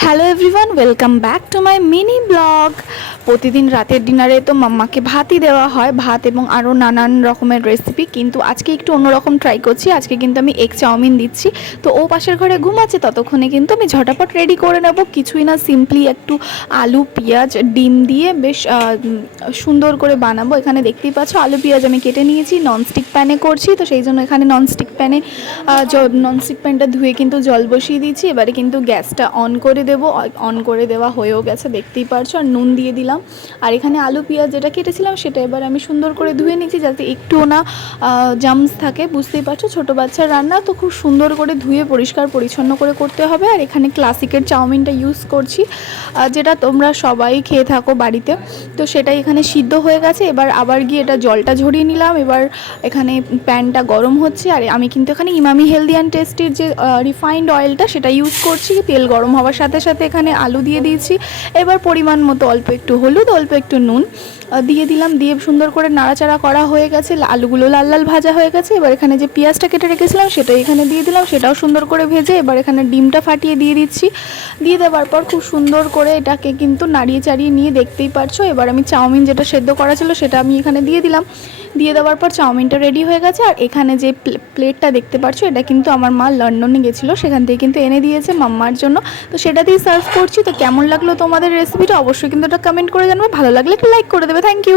Hello everyone, welcome back to my mini blog. প্রতিদিন রাতের ডিনারে তো মাম্মাকে ভাতই দেওয়া হয়, ভাত এবং আরও নানান রকমের রেসিপি, কিন্তু আজকে একটু অন্যরকম ট্রাই করছি। আজকে কিন্তু আমি এগ চাউমিন দিচ্ছি। তো ও পাশের ঘরে ঘুমাচ্ছে, ততক্ষণে কিন্তু আমি ঝটাপট রেডি করে নেব। কিছুই না, সিম্পলি একটু আলু পেঁয়াজ ডিম দিয়ে বেশ সুন্দর করে বানাবো। এখানে দেখতেই পাচ্ছ আলু পেঁয়াজ আমি কেটে নিয়েছি, ননস্টিক প্যানে করছি, তো সেই জন্য এখানে ননস্টিক প্যানটা ধুয়ে কিন্তু জল বসিয়ে দিয়েছি। এবারে কিন্তু গ্যাসটা অন করে দেবো। অন করে দেওয়া হয়েও গেছে, দেখতেই পারছো। আর নুন দিয়ে দিলাম। আর এখানে আলু পেঁয়াজ যেটা কেটেছিলাম সেটা এবার আমি সুন্দর করে ধুয়ে নিচ্ছি, যাতে একটুও না জামস থাকে। বুঝতেই পারছো ছোটো বাচ্চার রান্না, তো খুব সুন্দর করে ধুয়ে পরিষ্কার পরিচ্ছন্ন করে করতে হবে। আর এখানে ক্লাসিকের চাউমিনটা ইউজ করছি, যেটা তোমরা সবাই খেয়ে থাকো বাড়িতে। তো সেটাই এখানে সিদ্ধ হয়ে গেছে। এবার আবার গিয়ে এটা জলটা ঝরিয়ে নিলাম। এবার এখানে প্যানটা গরম হচ্ছে, আর আমি কিন্তু এখানে ইমামি হেলদি অ্যান্ড টেস্টির যে রিফাইন্ড অয়েলটা সেটা ইউজ করছি। তেল গরম হওয়ার সাথে সাথে এখানে আলু দিয়ে দিয়েছি। এবার পরিমাণ মতো অল্প একটু হলুদ, অল্প একটু নুন দিয়ে দিলাম। দিয়ে সুন্দর করে নাড়াচাড়া করা হয়ে গেছে, আলুগুলো লাল লাল ভাজা হয়ে গেছে। এবার এখানে যে পেঁয়াজটা কেটে রেখেছিলাম সেটাই এখানে দিয়ে দিলাম, সেটাও সুন্দর করে ভেজে এবার এখানে ডিমটা ফাটিয়ে দিয়ে দিচ্ছি। দিয়ে দেওয়ার পর খুব সুন্দর করে এটাকে কিন্তু নাড়িয়ে চাড়িয়ে নিয়ে, দেখতেই পারছো। এবার আমি চাউমিন যেটা সেদ্ধ করা ছিল সেটা আমি এখানে দিয়ে দিলাম। দিয়ে দেওয়ার পর চাউমিনটা রেডি হয়ে গেছে। আর এখানে যে প্লেটটা দেখতে পাচ্ছো, এটা কিন্তু আমার মা লন্ডনে গেছিলো, সেখান থেকে কিন্তু এনে দিয়েছে মাম্মার জন্য। তো সেটা দিয়ে সার্ভ করছি। তো কেমন লাগলো তোমাদের রেসিপিটা অবশ্যই কিন্তু এটা কমেন্ট করে জানাবে। ভালো লাগলে একটা লাইক করে দেবে। Thank you.